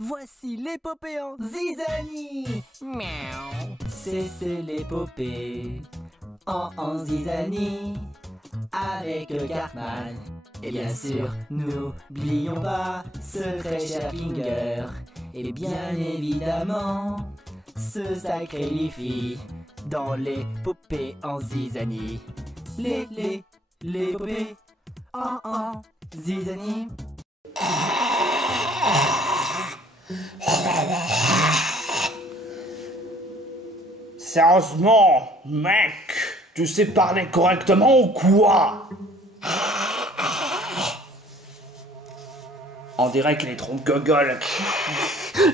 Voici l'épopée en zizanie. Miaou. C'est l'épopée en zizanie avec Cartman. Et bien sûr, n'oublions pas ce très cher Finger. Et bien évidemment, ce sacré Liffy dans l'épopée en zizanie. L'épopée en zizanie. Sérieusement, mec, tu sais parler correctement ou quoi? On dirait qu'il est trop gogol.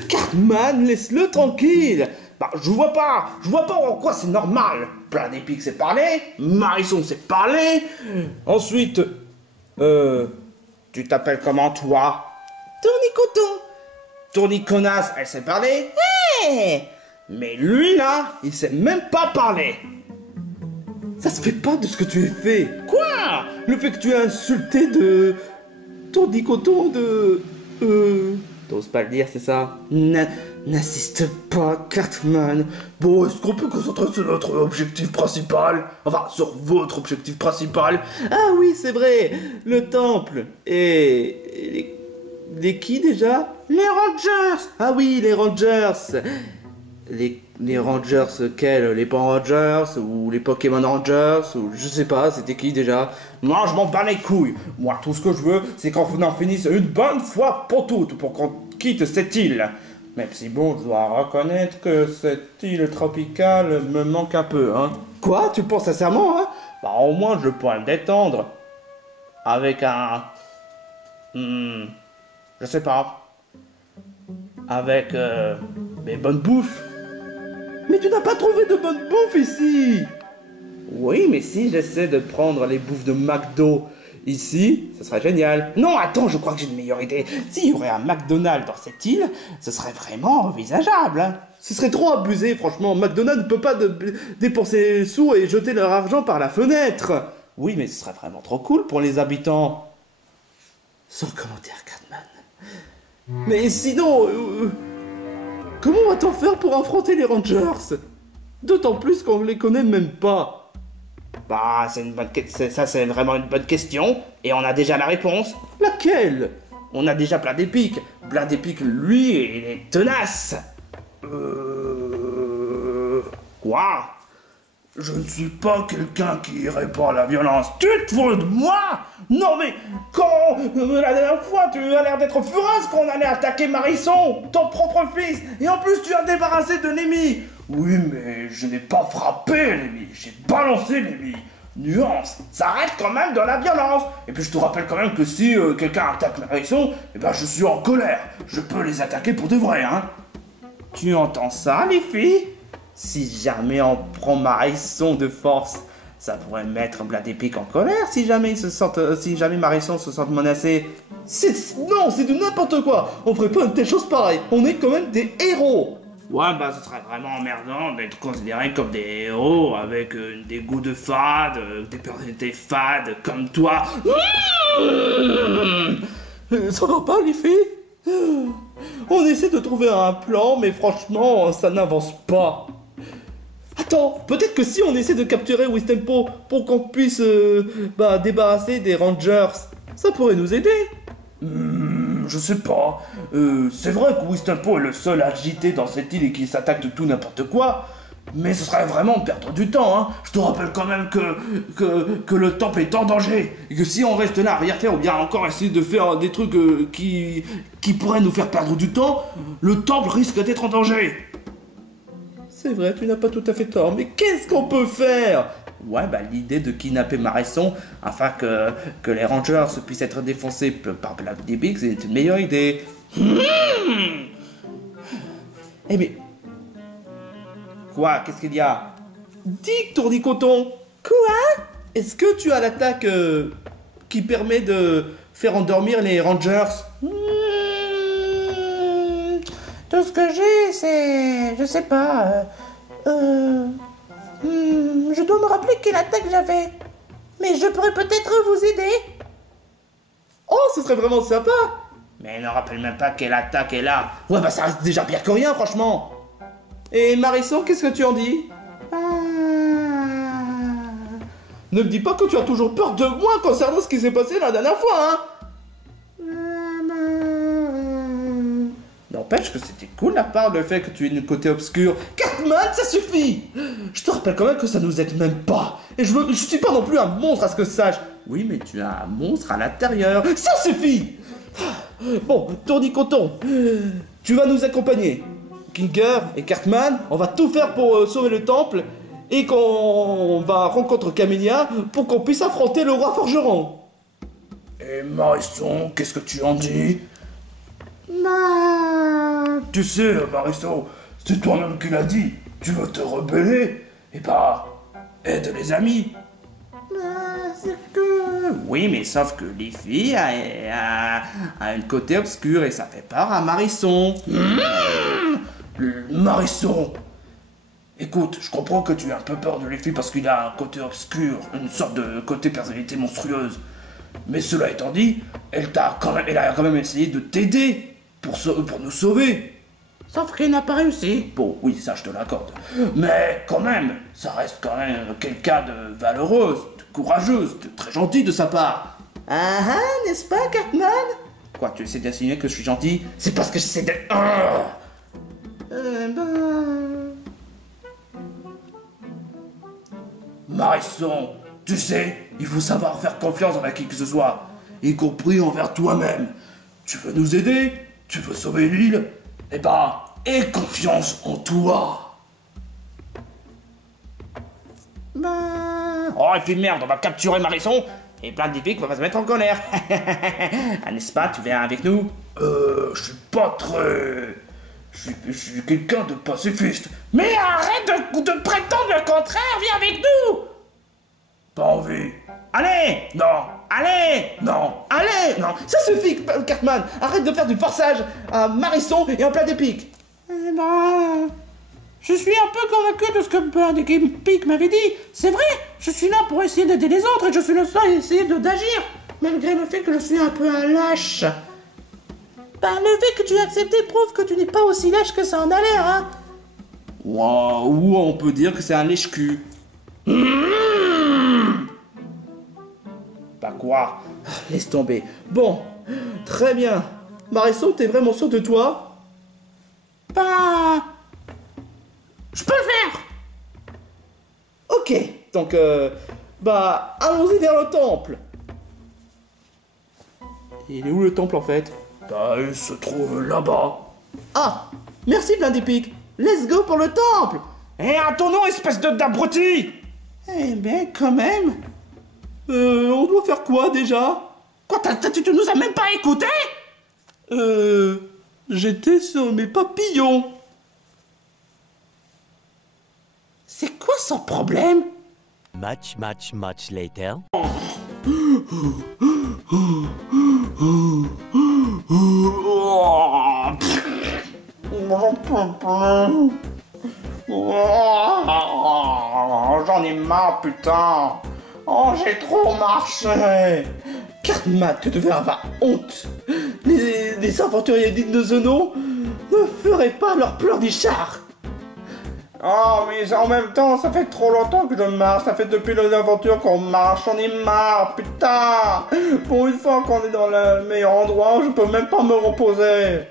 Cartman, laisse-le tranquille. Bah, je vois pas en quoi c'est normal. Plein d'épiques c'est parler, Marisson c'est parler. Ensuite, tu t'appelles comment toi? Tournicoton. Tourniconasse, elle sait parler. Hey, mais lui là, il sait même pas parler. Ça se fait pas de ce que tu as fait. Quoi? Le fait que tu as insulté de... Tournicoton de... T'oses pas le dire, c'est ça? N'insiste pas, Cartman. Bon, est-ce qu'on peut concentrer sur notre objectif principal? Enfin, sur votre objectif principal. Ah oui, c'est vrai, le temple. Et les qui déjà? Les Rangers. Ah oui, les Rangers. Les Rangers, quels? Les Power Rangers ou les Pokémon Rangers ou je sais pas, c'était qui déjà? Moi, je m'en bats les couilles. Moi, tout ce que je veux, c'est qu'on en finisse une bonne fois pour toutes, pour qu'on quitte cette île. Même si bon, je dois reconnaître que cette île tropicale me manque un peu, hein. Quoi? Tu penses sincèrement, hein? Bah, au moins, je pourrais me détendre. Avec un... je sais pas. Avec des bonnes bouffes. Mais tu n'as pas trouvé de bonne bouffe ici. Oui, mais si j'essaie de prendre les bouffes de McDo ici, ce serait génial. Non, attends, je crois que j'ai une meilleure idée. S'il y aurait un McDonald's dans cette île, ce serait vraiment envisageable. Hein. Ce serait trop abusé, franchement. McDonald's ne peut pas dépenser les sous et jeter leur argent par la fenêtre. Oui, mais ce serait vraiment trop cool pour les habitants. Sans commentaire, Catman. Mais sinon... comment va-t-on faire pour affronter les Rangers? D'autant plus qu'on ne les connaît même pas. Bah, ça c'est vraiment une bonne question, et on a déjà la réponse. Laquelle? On a déjà plein d'épiques. Plein d'épiques, lui, il est tenace. Quoi? Je ne suis pas quelqu'un qui irait pas à la violence. Tu te fous de moi? Non mais, quand la dernière fois, tu as l'air d'être furax qu'on allait attaquer Marisson, ton propre fils, et en plus tu as débarrassé de Nemi. Oui, mais je n'ai pas frappé Nemi, j'ai balancé Nemi. Nuance, ça reste quand même de la violence. Et puis je te rappelle quand même que si quelqu'un attaque Marisson, eh ben je suis en colère. Je peux les attaquer pour de vrai, hein. Tu entends ça, les filles? Si jamais on prend Marisson de force, ça pourrait mettre Bladépic en colère si jamais Marisson se sent menacé. Non, c'est de n'importe quoi. On ferait pas une telle chose pareille. On est quand même des héros. Ouais, bah ce serait vraiment emmerdant d'être considéré comme des héros avec des goûts de fade, des personnalités fades comme toi. Ça va pas, les filles? On essaie de trouver un plan, mais franchement, ça n'avance pas. Attends, peut-être que si on essaie de capturer Wistempo pour qu'on puisse débarrasser des Rangers, ça pourrait nous aider. Je sais pas. C'est vrai que Wistempo est le seul agité dans cette île et qui s'attaque de tout n'importe quoi. Mais ce serait vraiment perdre du temps, hein. Je te rappelle quand même que le temple est en danger. Et que si on reste là à rien faire ou bien encore essayer de faire des trucs qui pourraient nous faire perdre du temps, le temple risque d'être en danger. C'est vrai, tu n'as pas tout à fait tort, mais qu'est-ce qu'on peut faire? Ouais, bah l'idée de kidnapper Marisson afin que les Rangers puissent être défoncés par Bladépic, c'est une meilleure idée. Eh mais... Quoi? Qu'est-ce qu'il y a? Dis, Tournicoton. Quoi? Est-ce que tu as l'attaque qui permet de faire endormir les Rangers? Tout ce que j'ai, c'est... je sais pas... je dois me rappeler quelle attaque j'avais. Mais je pourrais peut-être vous aider. Oh, ce serait vraiment sympa. Mais elle ne rappelle même pas quelle attaque est là. Ouais, bah ça reste déjà pire que rien, franchement. Et Marisson, qu'est-ce que tu en dis? Ne me dis pas que tu as toujours peur de moi concernant ce qui s'est passé la dernière fois, hein? N'empêche que c'était cool la part le fait que tu aies le côté obscur. Cartman, ça suffit! Je te rappelle quand même que ça nous aide même pas. Et je suis pas non plus un monstre à ce que sache. Oui, mais tu as un monstre à l'intérieur. Ça suffit! Bon, Tourny Coton, tu vas nous accompagner. Ginger et Cartman, on va tout faire pour sauver le temple et qu'on va rencontrer Camélia pour qu'on puisse affronter le roi forgeron. Et Marisson, qu'est-ce que tu en dis? Tu sais, Marisson, c'est toi-même qui l'as dit. Tu veux te rebeller et bah, aide les amis. C'est que... Oui, mais sauf que les filles a un côté obscur et ça fait peur à Marisson. Marisson, écoute, je comprends que tu aies un peu peur de les filles parce qu'il a un côté obscur, une sorte de côté personnalité monstrueuse. Mais cela étant dit, elle a quand même essayé de t'aider pour nous sauver. Sauf qu'elle n'a pas réussi. Bon, oui, ça je te l'accorde. Mais quand même, ça reste quand même quelqu'un de valeureuse, de courageuse, de très gentil de sa part. Ah ah, n'est-ce pas, Cartman? Quoi, tu essaies d'insinuer que je suis gentil? C'est parce que j'essaie d'être... Marisson, tu sais, il faut savoir faire confiance envers qui que ce soit, y compris envers toi-même. Tu veux nous aider? Tu veux sauver l'île? Eh ben, aie confiance en toi. Oh, et puis merde, on va capturer Marisson, et plein de Pic va se mettre en colère. Ah, n'est-ce pas, tu viens avec nous? Je suis pas très... Je suis quelqu'un de pacifiste. Mais arrête de prétendre le contraire, viens avec nous! Pas envie. Allez! Non! Allez! Non! Allez! Non! Ça suffit, Cartman! Arrête de faire du forçage à Marisson et en plein des pics! Eh ben... Je suis un peu convaincu de ce que Plein des Pics m'avait dit. C'est vrai, je suis là pour essayer d'aider les autres et je suis le seul à essayer d'agir, malgré le fait que je suis un peu un lâche. Ben, le fait que tu aies accepté prouve que tu n'es pas aussi lâche que ça en a l'air, hein. Wow, ou on peut dire que c'est un lèche-cul. Pas quoi? Laisse tomber. Bon, très bien. Marisson, t'es vraiment sûr de toi? Bah... Je peux le faire. Ok, donc bah, allons-y vers le temple. Il est où le temple en fait? Bah, il se trouve là-bas. Ah, merci Plein des Pics. Let's go pour le temple. Et à ton nom, espèce d'abruti. Eh ben, quand même. On doit faire quoi déjà? Quoi, tu nous as même pas écouté? J'étais sur mes papillons. C'est quoi son problème? Much later. J'en ai marre, putain. Oh, j'ai trop marché. Cartman, tu devais avoir honte. Les aventuriers dignes de Zeno ne feraient pas leur pleurnichard. Oh, mais en même temps, ça fait trop longtemps que je marche. Ça fait depuis l'aventure qu'on marche. J'en ai marre, putain. Pour une fois qu'on est dans le meilleur endroit, je peux même pas me reposer.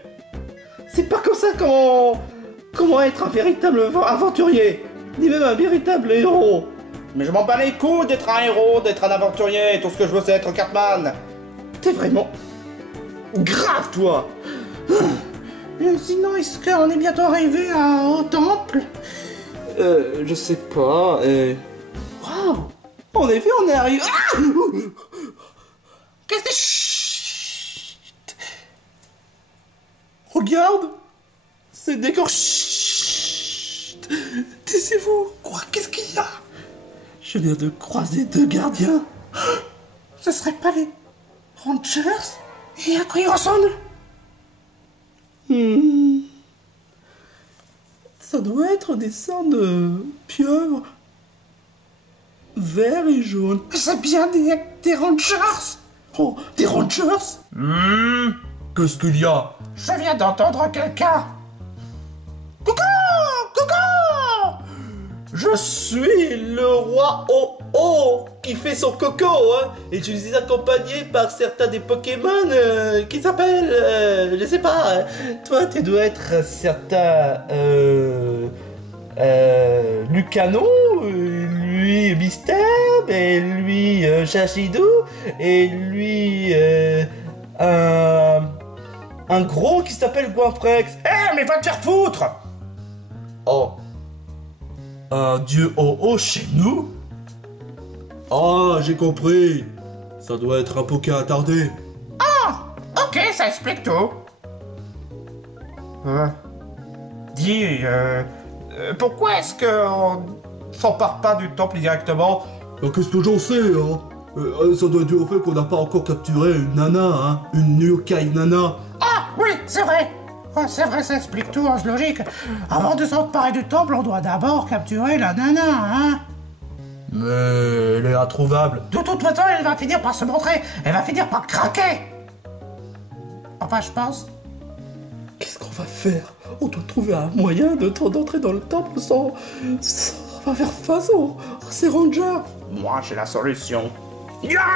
C'est pas comme ça comment être un véritable aventurier, ni même un véritable héros. Mais je m'en bats les couilles d'être un héros, d'être un aventurier. Tout ce que je veux, c'est être Cartman. T'es vraiment grave, toi. Sinon, est-ce qu'on est bientôt arrivé au temple? Je sais pas. Waouh! En effet, on est arrivé. Ah! Qu'est-ce que... Chut! Regarde! C'est décor. Chut! Taisez-vous! Quoi? Qu'est-ce qu'il y a? Je viens de croiser 2 gardiens. Ce seraient pas les Rangers? Et à quoi ils ressemblent? Ça doit être des sortes de pieuvres verts et jaunes. C'est bien des Rangers? Oh, des Rangers? Qu'est-ce qu'il y a? Je viens d'entendre quelqu'un. Coucou! Coucou! Je suis le roi Oh qui fait son coco, hein, et je suis accompagné par certains des Pokémon qui s'appellent, je sais pas, toi tu dois être un certain, Lucano, lui Mystère, et lui Chachidou, et lui un gros qui s'appelle Guanfrex. Eh, mais va te faire foutre! Oh. Un dieu Oh chez nous? Ah, j'ai compris. Ça doit être un Poké attardé. Ok, ça explique tout. Dis, pourquoi est-ce qu'on s'empare pas du temple directement? Qu'est-ce que j'en sais, hein? Ça doit être dû au fait qu'on n'a pas encore capturé une nana, hein? Une New-Kai nana. Ah, oui, c'est vrai. Oh, c'est vrai, ça explique tout, hein, c'est logique. Avant de s'emparer du temple, on doit d'abord capturer la nana, hein? Mais elle est introuvable. De toute façon, elle va finir par se montrer. Elle va finir par craquer. Enfin, je pense. Qu'est-ce qu'on va faire? On doit trouver un moyen d'entrer dans le temple sans faire face aux ces rangers. Moi, j'ai la solution. Ya!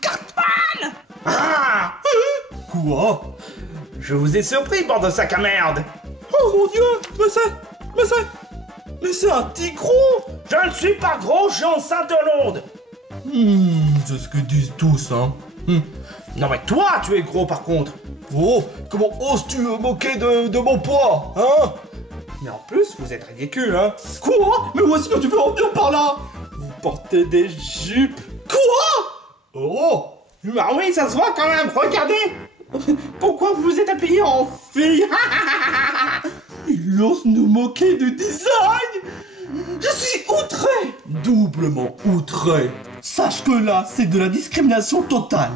Cartman! Ah! Quoi? Je vous ai surpris, bande de sac à merde! Oh mon dieu! Mais c'est un tigron! Je ne suis pas gros, je suis enceinte de l'onde! C'est ce que disent tous, hein. Non mais toi, tu es gros par contre! Oh, comment oses-tu me moquer de mon poids, hein? Mais en plus, vous êtes ridicule, hein? Quoi? Mais où est-ce que tu veux en venir par là? Vous portez des jupes! Quoi? Oh! Bah oui, ça se voit quand même, regardez! Pourquoi vous vous êtes habillé en fille? Il ose nous moquer du design! Je suis outré! Doublement outré! Sache que là, c'est de la discrimination totale!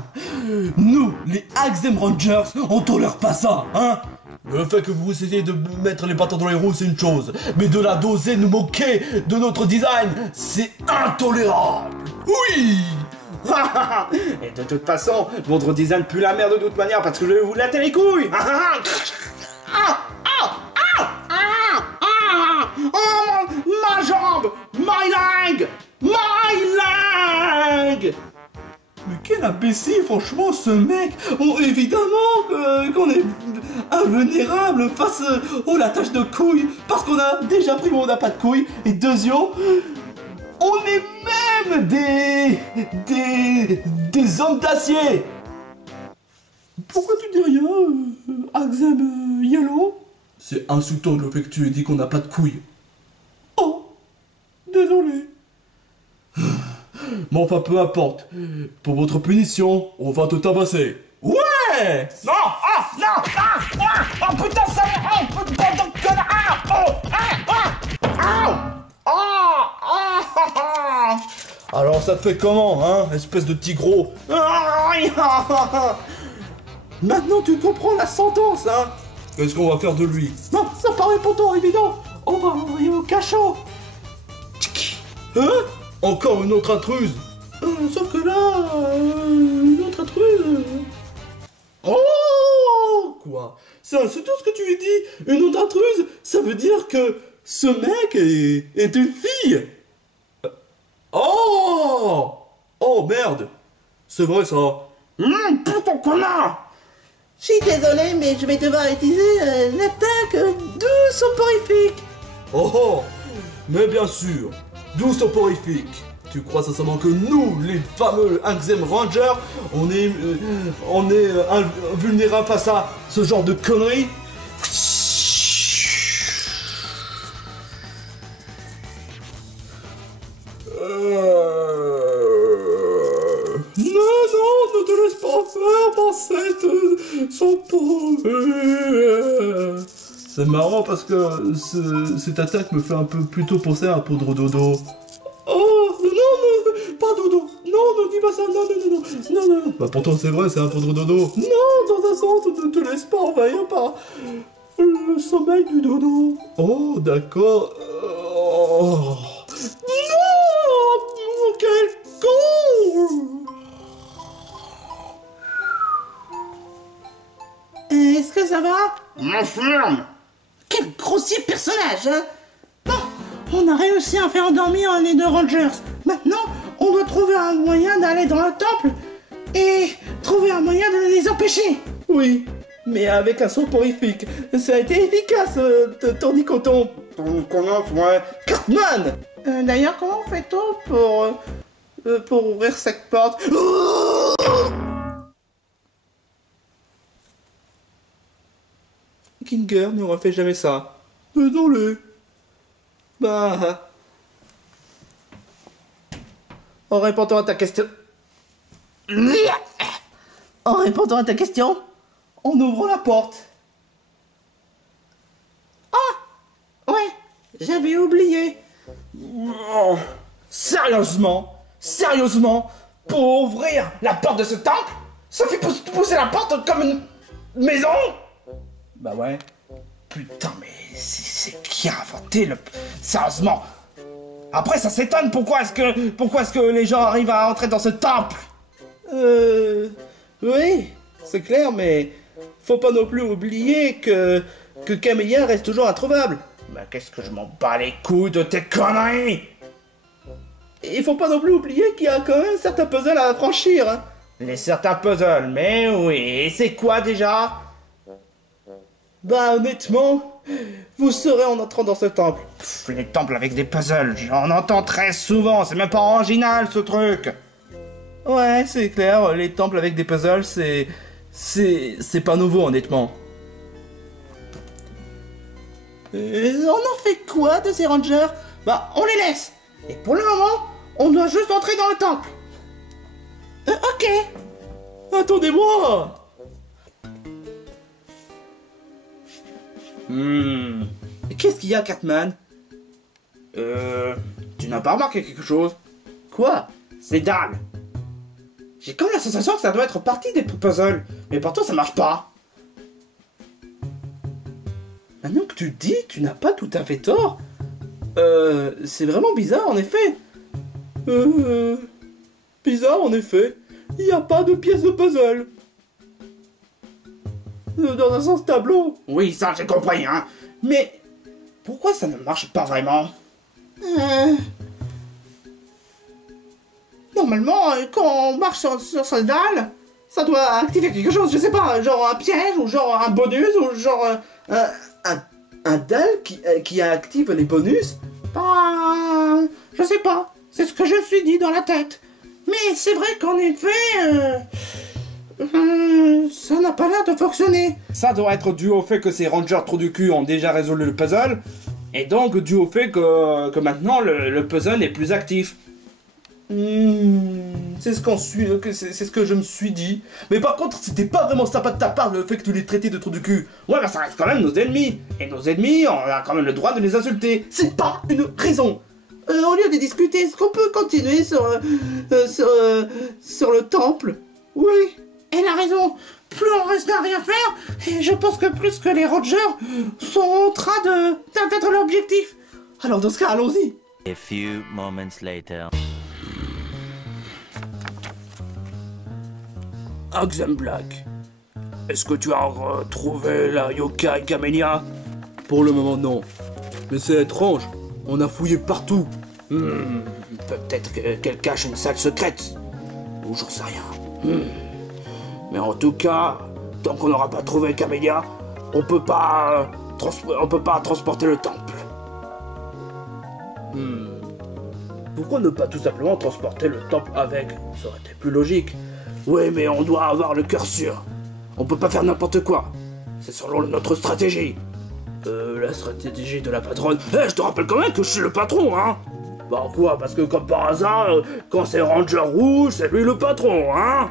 Nous, les Axem Rangers, on tolère pas ça, hein? Le fait que vous essayez de mettre les pattes dans les roues, c'est une chose, mais de la d'oser nous moquer de notre design, c'est intolérable! Oui! Et de toute façon, votre design pue la merde de toute manière parce que je vais vous latter les couilles! Oh, ma jambe! My leg! My leg! Mais quel imbécile, franchement, ce mec! Bon, évidemment qu'on est invulnérable face au latage de couilles, parce qu'on a déjà pris, on n'a pas de couilles, et deuxièmement, on est même des hommes d'acier! Pourquoi tu dis rien, Axem Yellow? C'est insultant le fait que tu aies dit qu'on n'a pas de couilles. Oh, désolé. Mais enfin, peu importe. Pour votre punition, on va te tabasser. Ouais! Non! Ah! Non! Ah! Ah! Oh putain, ça va! Oh putain de connard! Oh! Ah! Ah! Alors ça te fait comment, hein, espèce de tigro? Maintenant tu comprends la sentence, hein? Qu'est-ce qu'on va faire de lui? Non, ça paraît pourtant évident! On va l'envoyer au cachot! Hein? Encore une autre intruse? Sauf que là, une autre intruse. Oh! Quoi? C'est tout ce que tu lui dis? Une autre intruse? Ça veut dire que ce mec est une fille? Oh! Oh merde! C'est vrai ça! Putain connard! Je suis désolé, mais je vais devoir utiliser une attaque douce soporifique. Oh! Mais bien sûr! D'où soporifique! Tu crois sincèrement que nous, les fameux Axem Rangers, on est invulnérables face à ce genre de conneries? Non, ne te laisse pas faire par cette pauvre. C'est marrant parce que cette attaque me fait un peu plutôt penser à un poudre dodo. Oh, non, pas dodo. Non, ne dis pas ça, non. Bah pourtant c'est vrai, c'est un poudre dodo. Non, dans un sens, ne te laisse pas envahir par le sommeil du dodo. Oh, d'accord. Oh. Non, quel con! que ça va? M'enferme. Quel grossier personnage, hein? Bon, on a réussi à faire endormir les deux Rangers. Maintenant, on doit trouver un moyen d'aller dans le temple et trouver un moyen de les empêcher. Oui, mais avec un soporifique. Ça a été efficace, Tournicoton. Tournicoton, ouais. Cartman. D'ailleurs, comment fait-on pour ouvrir cette porte? Kinger ne refait jamais ça. Désolé. Bah. En répondant à ta question. En répondant à ta question, En ouvrant la porte. Ouais, j'avais oublié. Oh, sérieusement? Sérieusement? Pour ouvrir la porte de ce temple? Ça fait pousser la porte comme une maison? Bah ouais. Putain, mais c'est qui a inventé le... Sérieusement? Après, ça s'étonne, pourquoi est-ce que les gens arrivent à entrer dans ce temple? Oui, c'est clair, mais faut pas non plus oublier que Camélia reste toujours introuvable. Bah qu'est-ce que je m'en bats les couilles de tes conneries? Il faut pas non plus oublier qu'il y a quand même certains puzzles à franchir. Hein. Les certains puzzles, mais oui, et c'est quoi déjà? Bah honnêtement, vous saurez en entrant dans ce temple. Pff, les temples avec des puzzles, j'en entends très souvent, c'est même pas original ce truc. Ouais, c'est clair, les temples avec des puzzles, c'est pas nouveau honnêtement. on en fait quoi de ces rangers? Bah, on les laisse. Et pour le moment, on doit juste entrer dans le temple. Ok. Attendez-moi. Qu'est-ce qu'il y a, Cartman? Tu n'as pas remarqué quelque chose? Quoi? C'est dalle. J'ai comme la sensation que ça doit être partie des puzzles, mais pourtant ça marche pas. Maintenant que tu le dis, tu n'as pas tout à fait tort. C'est vraiment bizarre en effet. Bizarre en effet. Il n'y a pas de pièce de puzzle. Dans un sens tableau. Oui, ça j'ai compris, hein. Mais pourquoi ça ne marche pas vraiment? Normalement, quand on marche sur cette dalle, ça doit activer quelque chose, je sais pas, genre un piège, ou genre un bonus, ou genre... Un dalle qui active les bonus? Bah... je sais pas, c'est ce que je me suis dit dans la tête. Mais c'est vrai qu'en effet... ça n'a pas l'air de fonctionner. Ça doit être dû au fait que ces rangers trous du cul ont déjà résolu le puzzle, et donc dû au fait que maintenant le puzzle n'est plus actif. C'est ce que je me suis dit. Mais par contre, c'était pas vraiment sympa de ta part le fait que tu les traitais de trous du cul. Ouais, bah ça reste quand même nos ennemis. Et nos ennemis, on a quand même le droit de les insulter. C'est pas une raison. Au lieu de discuter, est-ce qu'on peut continuer sur le temple? Oui, elle a raison. Plus on reste à rien faire, et je pense que plus que les rangers sont en train d'atteindre l'objectif. Alors dans ce cas, allons-y. A few moments later. Axem Black, est-ce que tu as retrouvé la yokai Camélia? Pour le moment, non. Mais c'est étrange, on a fouillé partout. Peut-être qu'elle cache une salle secrète. Ou j'en sais rien. Mais en tout cas, tant qu'on n'aura pas trouvé Camélia, on peut pas transporter le temple. Pourquoi ne pas tout simplement transporter le temple avec? Ça aurait été plus logique. Oui, mais on doit avoir le cœur sûr. On peut pas faire n'importe quoi. C'est selon notre stratégie. La stratégie de la patronne. Je te rappelle quand même que je suis le patron, hein. Bah quoi? Parce que comme par hasard, quand c'est Ranger Rouge, c'est lui le patron, hein.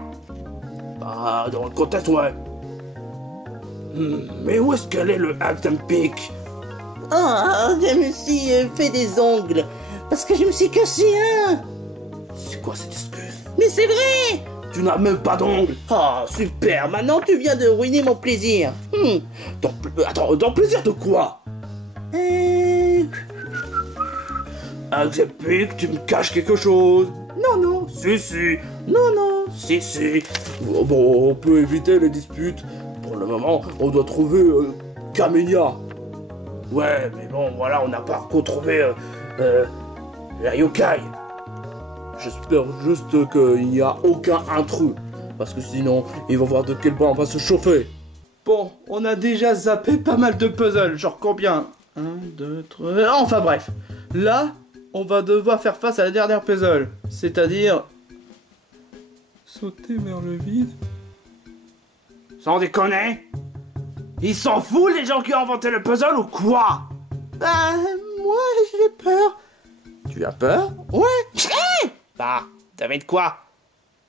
Bah, dans le contexte, ouais. Mais où est-ce qu'elle est, le Axem Peak? Ah, je me suis fait des ongles. Parce que je me suis cassé un. C'est quoi cette excuse? Mais c'est vrai! Tu n'as même pas d'ongles. Ah, super, maintenant tu viens de ruiner mon plaisir. Attends, dans plaisir de quoi? Axem Peak, tu me caches quelque chose? Non. Si. Non. Si. Bon, on peut éviter les disputes Pour le moment, on doit trouver Camélia. Ouais, mais bon, voilà, on n'a pas encore trouvé la yokai. J'espère juste qu'il n'y a aucun intrus. Parce que sinon, ils vont voir de quel bois on va se chauffer. Bon, on a déjà zappé pas mal de puzzles. Genre combien? 1, 2, 3... Enfin bref. Là, on va devoir faire face à la dernière puzzle. C'est-à-dire... sauter vers le vide. Sans déconner? Ils s'en foutent les gens qui ont inventé le puzzle ou quoi? Bah, moi, j'ai peur. Tu as peur? Ouais. Bah, t'avais de quoi?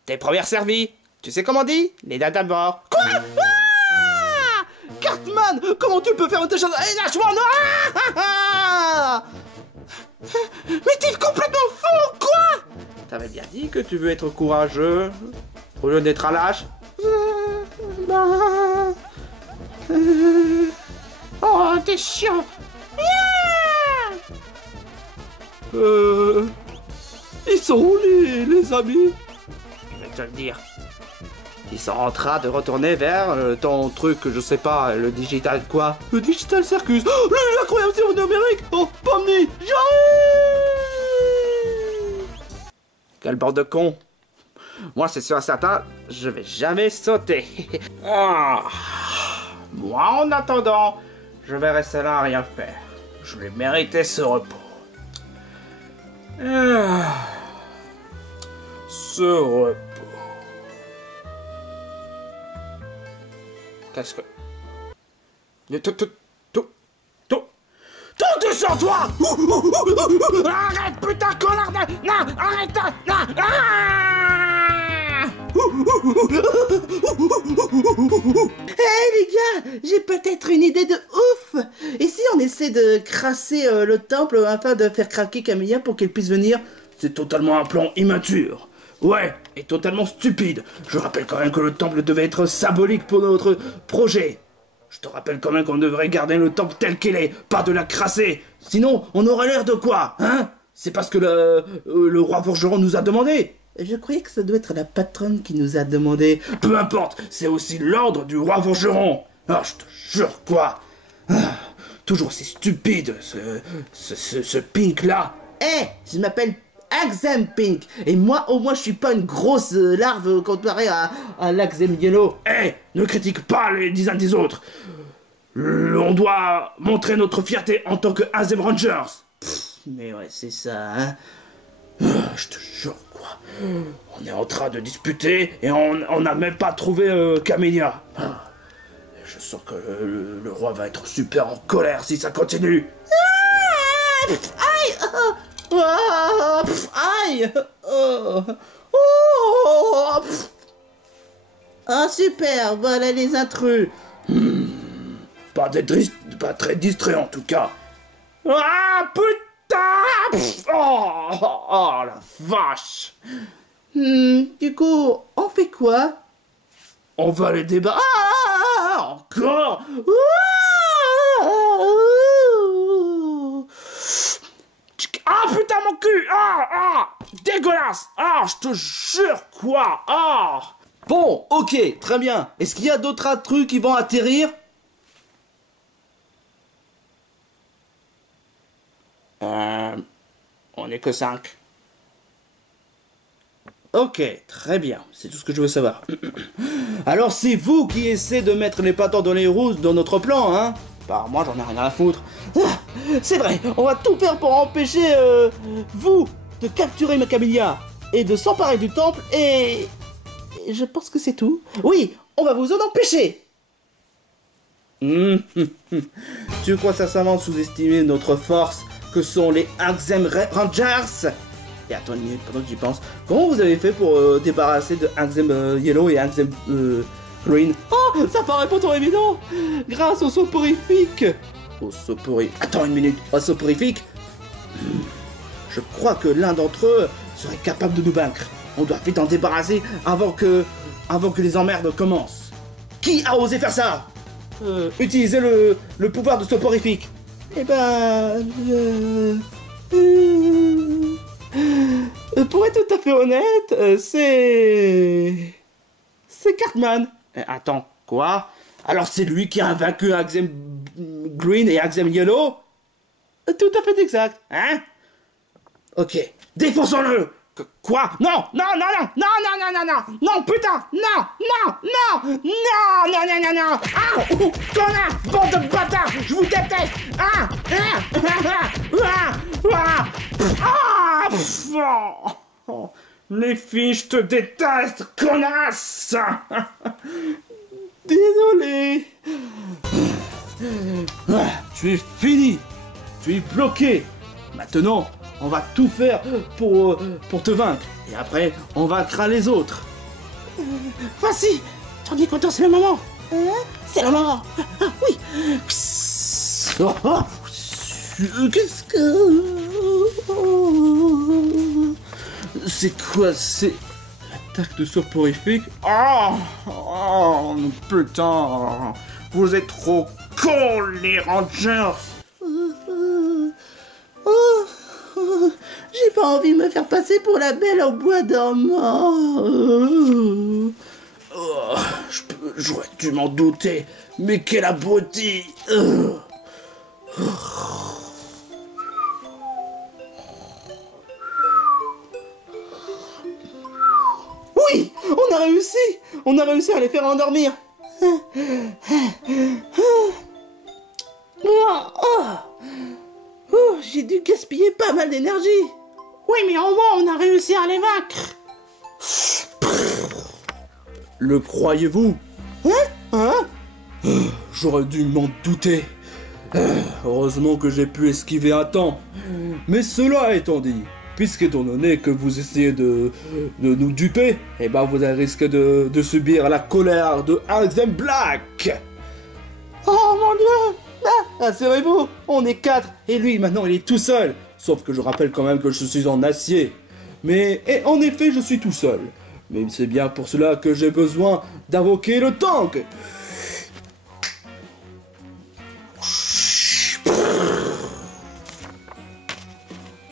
T'es première servie. Tu sais comment on dit? Les dates d'abord. Quoi? Ah, Cartman, comment tu peux faire une telle chose? Eh, lâche-moi, non! Mais t'es complètement fou, quoi? T'avais bien dit que tu veux être courageux, au lieu d'être un lâche. Oh, t'es chiant. Ils sont où les amis? Je vais te le dire. Ils sont en train de retourner vers ton truc, je sais pas, le digital quoi? Le Digital Circus. Oh, l'incroyable sérum numérique. Oh, Pomni, j'arrive. Quelle bande de cons. Moi, c'est sûr et certain, je vais jamais sauter. Ah. Moi, en attendant, je vais rester là à rien faire. Je vais mériter ce repos. Ah. Ce repos. Qu'est-ce que... Tout sur toi! Arrête, putain, connard de... Non, arrête! Non, ah. Les gars, j'ai peut-être une idée de ouf. Et si on essaie de crasser le temple afin de faire craquer Camélia pour qu'elle puisse venir? C'est totalement un plan immature. Ouais, et totalement stupide. Je rappelle quand même que le temple devait être symbolique pour notre projet. Je te rappelle quand même qu'on devrait garder le temple tel qu'il est, pas de la crasser. Sinon, on aurait l'air de quoi, hein? C'est parce que le roi forgeron nous a demandé. Je croyais que ça doit être la patronne qui nous a demandé. Peu importe, c'est aussi l'ordre du roi forgeron. Ah, je te jure, quoi. Ah, toujours si stupide, ce Pink-là. Je m'appelle Axem Pink. Et moi, au moins, je suis pas une grosse larve comparée à l'Axem Yellow. Ne critique pas les designs des autres. On doit montrer notre fierté en tant que Axem Rangers. Mais ouais, c'est ça, hein. Je te jure, quoi. On est en train de disputer et on n'a même pas trouvé Camélia. Je sens que le roi va être super en colère si ça continue. Aïe! Aïe! Ah, super, voilà les intrus. Pas très distrait en tout cas. Ah putain! Oh la vache! Du coup, on fait quoi? On va les débarrasser. Encore! Ah putain mon cul! Dégueulasse! Je te jure quoi! Bon, ok, très bien. Est-ce qu'il y a d'autres intrus qui vont atterrir? On est que 5. Ok, très bien. C'est tout ce que je veux savoir. Alors c'est vous qui essayez de mettre les bâtons dans les roues dans notre plan, hein? Bah moi j'en ai rien à foutre. C'est vrai, on va tout faire pour empêcher vous de capturer ma Camélia et de s'emparer du temple et je pense que c'est tout. Oui, on va vous en empêcher. Tu crois sincèrement sous-estimer notre force que sont les Axem Rangers? Et attends une minute pendant que j'y pense. Comment vous avez fait pour débarrasser de Axem Yellow et Axem Green? Oh, ça paraît pourtant évident. Grâce au soporifique. Au soporifique. Attends une minute. Au soporifique. Je crois que l'un d'entre eux serait capable de nous vaincre. On doit vite en débarrasser avant que les emmerdes commencent. Qui a osé faire ça? Utiliser le pouvoir de soporifique. Eh ben... pour être tout à fait honnête, c'est Cartman. Attends, quoi? Alors c'est lui qui a vaincu Axem Green et Axem Yellow? Tout à fait exact, hein? Ok, défonçons-le! Quoi? Non, non, non, non, non, non, non, non, non, non, putain, non, non, non, non, non, non, non, non, ah, oh, connard, bande de bâtards, je vous déteste, ah, les filles, je te déteste, connasse. Désolé. Tu es fini, tu es bloqué. Maintenant, on va tout faire pour te vaincre. Et après, on vaincra les autres. Voici, t'en dis content, c'est le moment. C'est le moment. Ah, oui. Qu'est-ce que... C'est quoi? C'est... l'attaque de soporifique? Oh, putain. Vous êtes trop cons, les Rangers. J'ai pas envie de me faire passer pour la belle au bois dormant. J'aurais dû m'en douter. Mais quel abruti. Oui, on a réussi. On a réussi à les faire endormir. J'ai dû gaspiller pas mal d'énergie. Oui, mais au moins, on a réussi à les vaincre. Le croyez-vous? J'aurais dû m'en douter. Heureusement que j'ai pu esquiver à temps. Mais cela étant dit, puisqu'étant donné que vous essayez de nous duper, eh ben vous risquez de subir la colère de Axem Black. Oh mon dieu. Assurez-vous, on est 4 et lui maintenant il est tout seul. Sauf que je rappelle quand même que je suis en acier. Mais en effet je suis tout seul. Mais c'est bien pour cela que j'ai besoin d'invoquer le tank.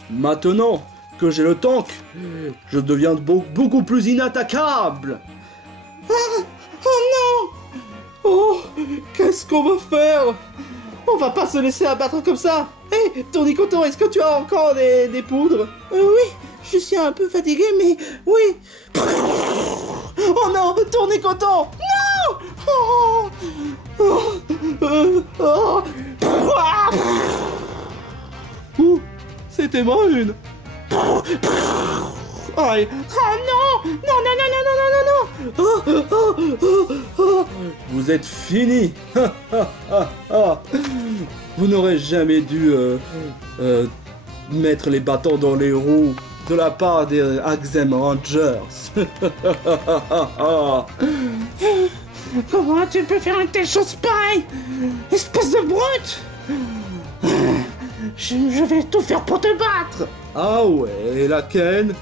Maintenant que j'ai le tank, je deviens beaucoup plus inattaquable. Oh non. Oh, qu'est-ce qu'on va faire? On va pas se laisser abattre comme ça. Hé, Tony Coton, est-ce que tu as encore des poudres? Oui, je suis un peu fatigué, mais oui. Oh non, Tony Coton. Non. Ouh, c'était moi une. Aïe. Oh non. Non, non, non, non, non, non, non, non. Vous êtes fini. Vous n'aurez jamais dû mettre les bâtons dans les roues de la part des Axem Rangers. Comment tu peux faire une telle chose pareille? Espèce de brute. Je vais tout faire pour te battre. Ah ouais, et laquelle?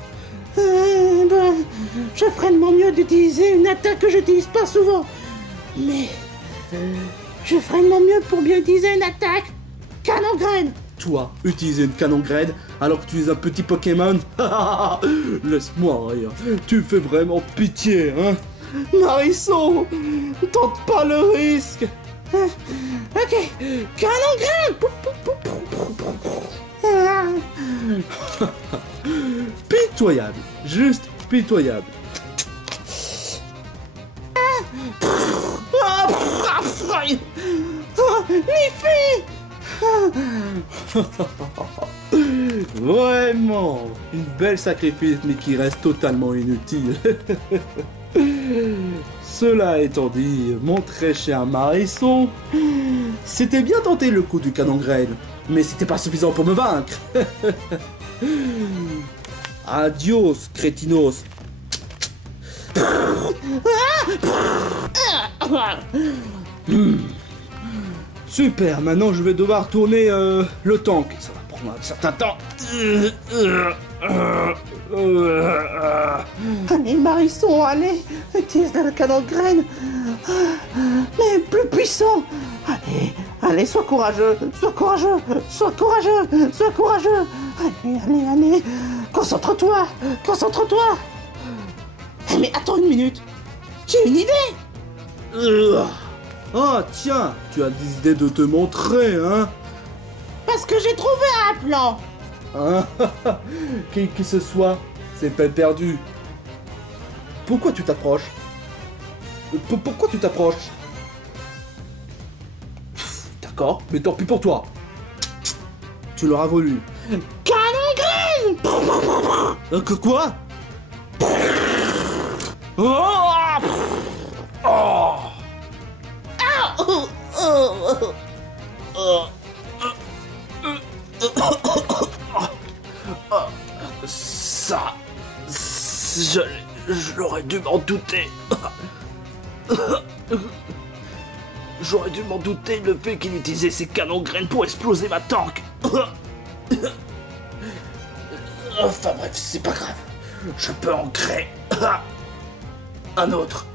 Je ferai de mon mieux d'utiliser une attaque que je n'utilise pas souvent. Mais je ferai de mon mieux pour bien utiliser une attaque canon graine. Toi, utiliser une canon graine alors que tu es un petit Pokémon? Laisse-moi rire. Tu fais vraiment pitié, hein? Marisson, tente pas le risque. Ok, canon graine. Pitoyable, juste pitoyable. Les filles. Vraiment, une belle sacrifice mais qui reste totalement inutile. Cela étant dit, mon très cher Marisson, c'était bien tenté le coup du canon graine, mais c'était pas suffisant pour me vaincre. Adios, crétinos. Super, maintenant je vais devoir tourner le tank. Ça va prendre un certain temps. Allez, Marisson, allez, utilise le canon de graine. Mais plus puissant. Allez, allez, sois courageux, sois courageux, sois courageux, sois courageux. Allez, allez, allez, concentre-toi, concentre-toi. Mais attends une minute, j'ai une idée. Ah, tiens, tu as décidé de te montrer, hein? Parce que j'ai trouvé un plan. Hein? Qui que ce soit, c'est peine perdue. Pourquoi tu t'approches? Pourquoi tu t'approches? D'accord, mais tant pis pour toi. Tu l'auras voulu. Canon graine. Quoi? Oh! Oh! Ça... J'aurais dû m'en douter. J'aurais dû m'en douter le fait qu'il utilisait ses canons graines pour exploser ma tank. Enfin bref, c'est pas grave. Je peux en créer un autre.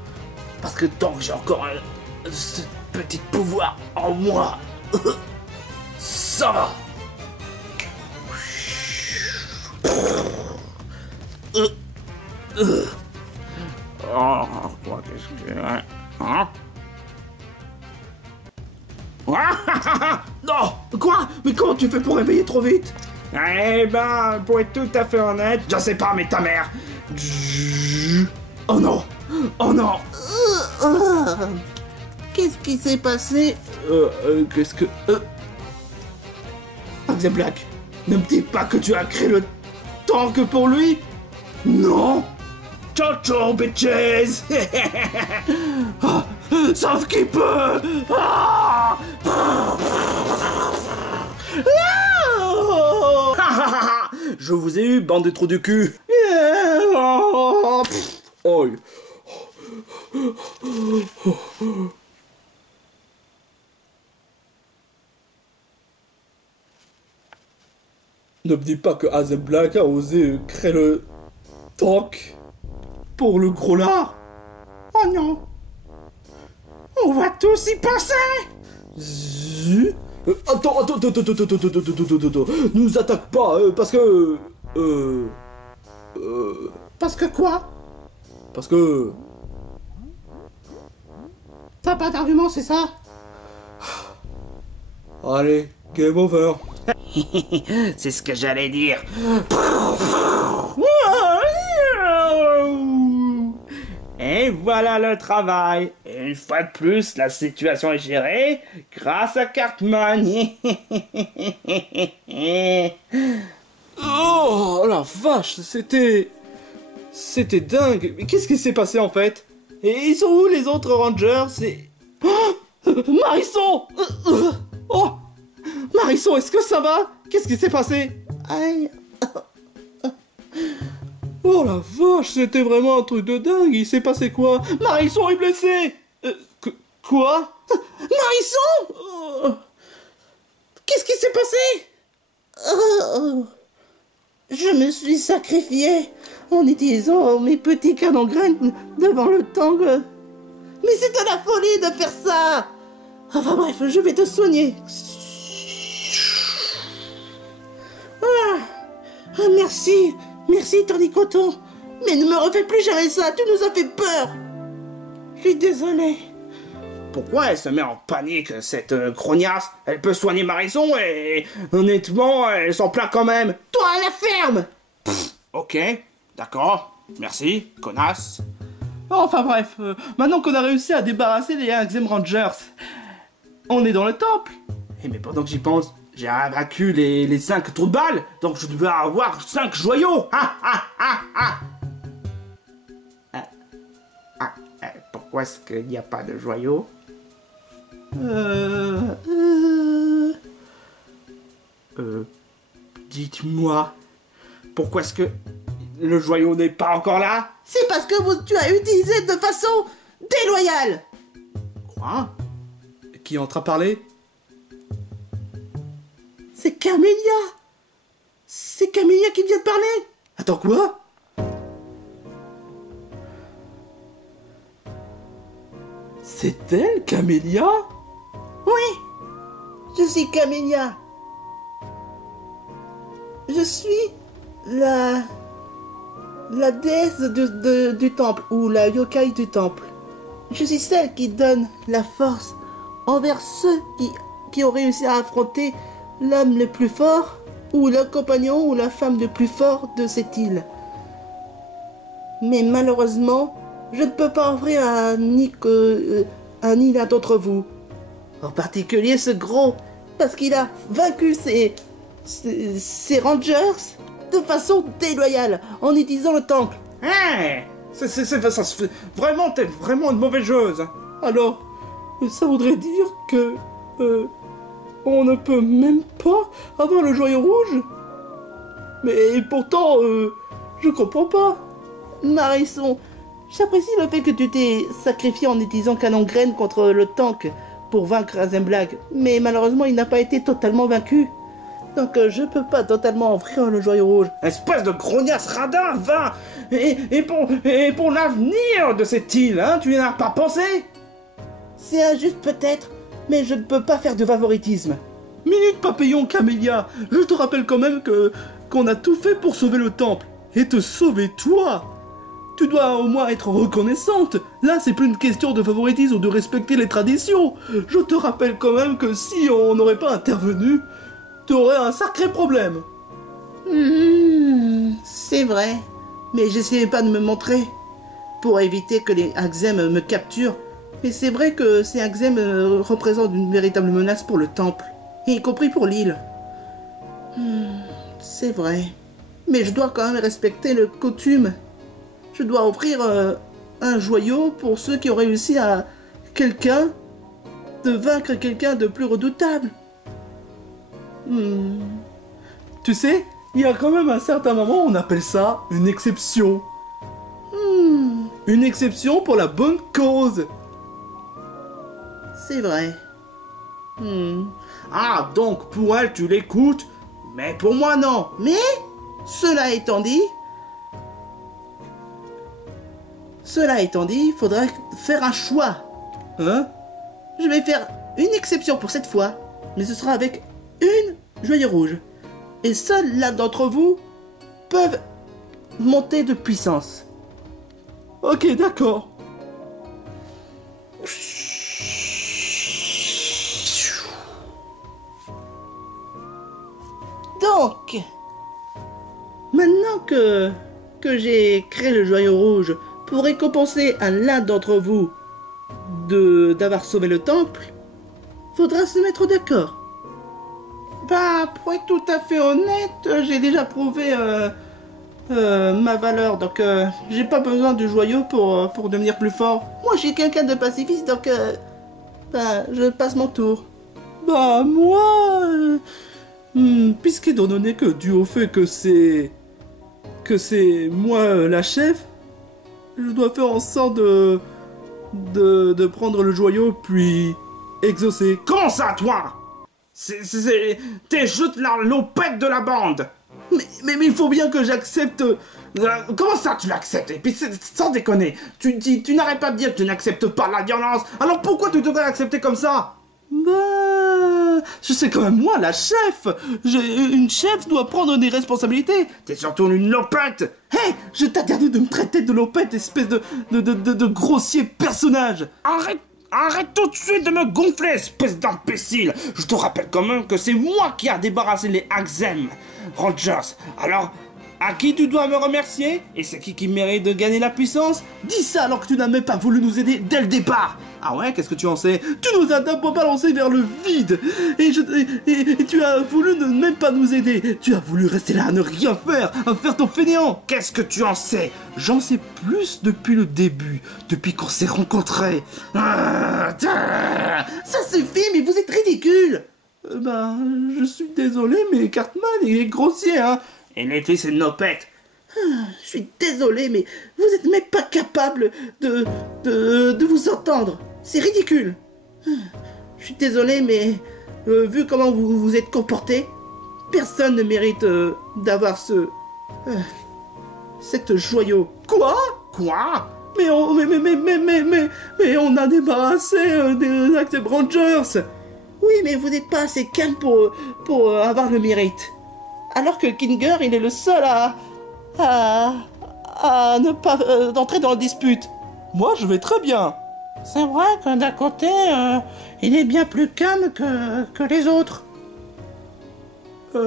Parce que tant que j'ai encore ce petit pouvoir en moi, ça va. Oh, quoi, qu'est-ce que... Hein? Non! Quoi? Mais comment tu fais pour réveiller trop vite? Eh ben, pour être tout à fait honnête, je sais pas, mais ta mère... Oh non! Oh non! Qu'est-ce qui s'est passé? Qu'est-ce que... The Black, ne me dis pas que tu as créé le tank pour lui? Non! Ciao ciao, bitches! Ah, sauf qu'il peut! Ah! Non! Je vous ai eu, bande de trous du cul! Oh. Ne me dis pas que Hazen Black a osé créer le tank pour le gros lard. Oh non. On va tous y penser. Attends. Nous attaque pas, parce que... Parce que quoi? Parce que... T'as pas d'argument, c'est ça? Allez, game over. C'est ce que j'allais dire. Et voilà le travail. Et une fois de plus, la situation est gérée grâce à Cartman. Oh la vache, c'était dingue. Mais qu'est-ce qui s'est passé en fait? Et ils sont où les autres rangers? C'est... Marisson! Oh! Marisson, est-ce que ça va? Qu'est-ce qui s'est passé? Aïe. Oh la vache, c'était vraiment un truc de dingue. Il s'est passé quoi? Marisson est blessé. Quoi? Marisson! Qu'est-ce qui s'est passé? Je me suis sacrifié en utilisant mes petits canons graines devant le tank. Mais c'est de la folie de faire ça! Enfin bref, je vais te soigner. Merci, Tony Coton. Mais ne me refais plus jamais ça, tu nous as fait peur. Je suis désolé. Pourquoi elle se met en panique, cette grognasse? Elle peut soigner Marisson et honnêtement, elle s'en plaint quand même. Toi à la ferme! Ok, d'accord, merci, connasse. Enfin bref, maintenant qu'on a réussi à débarrasser les Axem Rangers, on est dans le temple. Eh mais pendant que j'y pense, j'ai vaincu les 5 trous de balles, donc je devais avoir 5 joyaux. Pourquoi est-ce qu'il n'y a pas de joyaux? Dites-moi, pourquoi est-ce que le joyau n'est pas encore là? C'est parce que tu as utilisé de façon déloyale. Quoi? Qui entre à parler? C'est Camélia. C'est Camélia qui vient de parler. Attends, quoi? C'est elle, Camélia? Oui, je suis Camélia. Je suis la déesse du temple, ou la yokai du temple. Je suis celle qui donne la force envers ceux qui ont réussi à affronter l'homme le plus fort, ou le compagnon ou la femme le plus fort de cette île. Mais malheureusement, je ne peux pas offrir un île à d'entre vous. En particulier ce gros, parce qu'il a vaincu ces rangers de façon déloyale, en utilisant le temple. Hein? Ça se fait... Vraiment, t'es vraiment une mauvaise chose. Alors, ça voudrait dire que... on ne peut même pas avoir le joyau rouge? Mais pourtant, je comprends pas. Marisson, j'apprécie le fait que tu t'es sacrifié en utilisant Canon Graine contre le tank pour vaincre Azemblag, mais malheureusement il n'a pas été totalement vaincu. Donc je peux pas totalement offrir le joyau rouge. Espèce de grognasse radin, va! Et pour l'avenir de cette île, hein, tu n'y as pas pensé? C'est injuste peut-être, mais je ne peux pas faire de favoritisme. Minute Papillon Camélia, je te rappelle quand même qu'on a tout fait pour sauver le temple. Et te sauver toi. Tu dois au moins être reconnaissante. Là, c'est plus une question de favoritisme ou de respecter les traditions. Je te rappelle quand même que si on n'aurait pas intervenu, tu aurais un sacré problème. C'est vrai, mais j'essayais pas de me montrer pour éviter que les Axem me capturent. Mais c'est vrai que ces Axem représentent une véritable menace pour le temple, y compris pour l'île. C'est vrai, mais je dois quand même respecter le coutume. Je dois offrir un joyau pour ceux qui ont réussi à vaincre quelqu'un de plus redoutable. Tu sais, il y a quand même un certain moment, on appelle ça une exception. Une exception pour la bonne cause. C'est vrai. Ah, donc pour elle, tu l'écoutes, mais pour moi, non. Mais, cela étant dit, il faudrait faire un choix. Hein? Je vais faire une exception pour cette fois, mais ce sera avec une joyau rouge. Et seul l'un d'entre vous peuvent monter de puissance. Ok, d'accord. Donc, maintenant que j'ai créé le joyau rouge pour récompenser à l'un d'entre vous d'avoir sauvé le temple, faudra se mettre d'accord. Bah, pour être tout à fait honnête, j'ai déjà prouvé ma valeur, donc j'ai pas besoin du joyau pour devenir plus fort. Moi, je suis quelqu'un de pacifiste, donc je passe mon tour. Bah, moi... puisqu'étant donné que dû au fait que c'est moi la chef, je dois faire en sorte de prendre le joyau puis exaucer. Comment ça, toi? T'es juste la lopette de la bande. Mais il faut bien que j'accepte. Comment ça, tu l'acceptes? Et puis, sans déconner, tu n'arrêtes pas de dire que tu n'acceptes pas la violence. Alors pourquoi tu devrais l'accepter comme ça? Bah, je sais quand même moi la chef. Une chef doit prendre des responsabilités. T'es surtout une lopette. Hé, je t'interdis de me traiter de lopette, espèce de grossier personnage. Arrête tout de suite de me gonfler, espèce d'imbécile. Je te rappelle quand même que c'est moi qui a débarrassé les Axem Rangers. Alors, à qui tu dois me remercier? Et c'est qui mérite de gagner la puissance? Dis ça alors que tu n'as même pas voulu nous aider dès le départ. Ah ouais, qu'est-ce que tu en sais? Tu nous as d'abord balancé vers le vide. Et tu as voulu ne même pas nous aider. Tu as voulu rester là à ne rien faire, à faire ton fainéant. Qu'est-ce que tu en sais? J'en sais plus depuis le début, depuis qu'on s'est rencontrés. Ça suffit, mais vous êtes ridicule. Je suis désolé, mais Cartman, il est grossier, hein. Et les filles, c'est une lopette. Je suis désolé, mais vous êtes même pas capable de vous entendre. C'est ridicule. Je suis désolé, mais vu comment vous vous êtes comporté, personne ne mérite d'avoir cette joyau. Quoi? Mais on a débarrassé des Axem Rangers. Oui, mais vous n'êtes pas assez calme pour avoir le mérite. Alors que Kinger, il est le seul à ne pas entrer dans la dispute. Moi, je vais très bien. C'est vrai que d'un côté, il est bien plus calme que les autres. Ne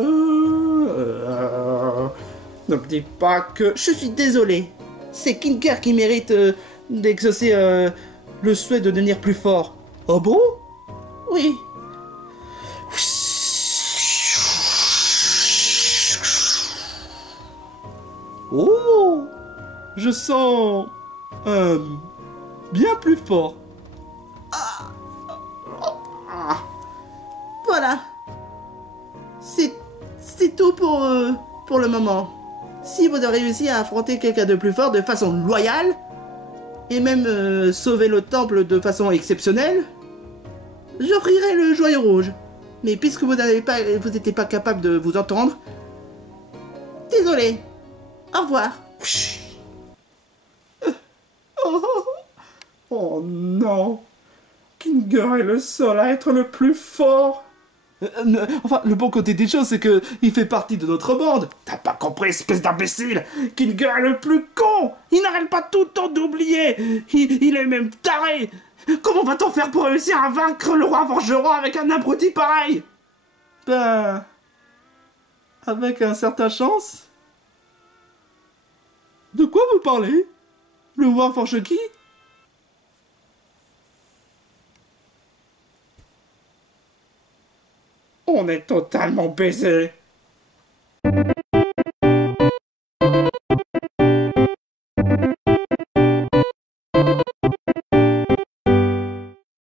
me dis pas que... Je suis désolé. C'est Kinker qui mérite d'exaucer le souhait de devenir plus fort. Ah bon? Oui. Oh! Je sens... bien plus fort. Voilà. C'est tout pour le moment. Si vous avez réussi à affronter quelqu'un de plus fort de façon loyale, et même sauver le temple de façon exceptionnelle, j'offrirai le joyau rouge. Mais puisque vous n'étiez pas capable de vous entendre, désolé. Au revoir. Oh non. Kinger est le seul à être le plus fort. Enfin, le bon côté des choses, c'est que il fait partie de notre bande. T'as pas compris, espèce d'imbécile. Kinger est le plus con. Il n'arrête pas tout le temps d'oublier. Il est même taré. Comment va-t-on faire pour réussir à vaincre le roi forgeron avec un abruti pareil? Ben... avec un certain chance. De quoi vous parlez? Le roi forge qui? On est totalement baisés.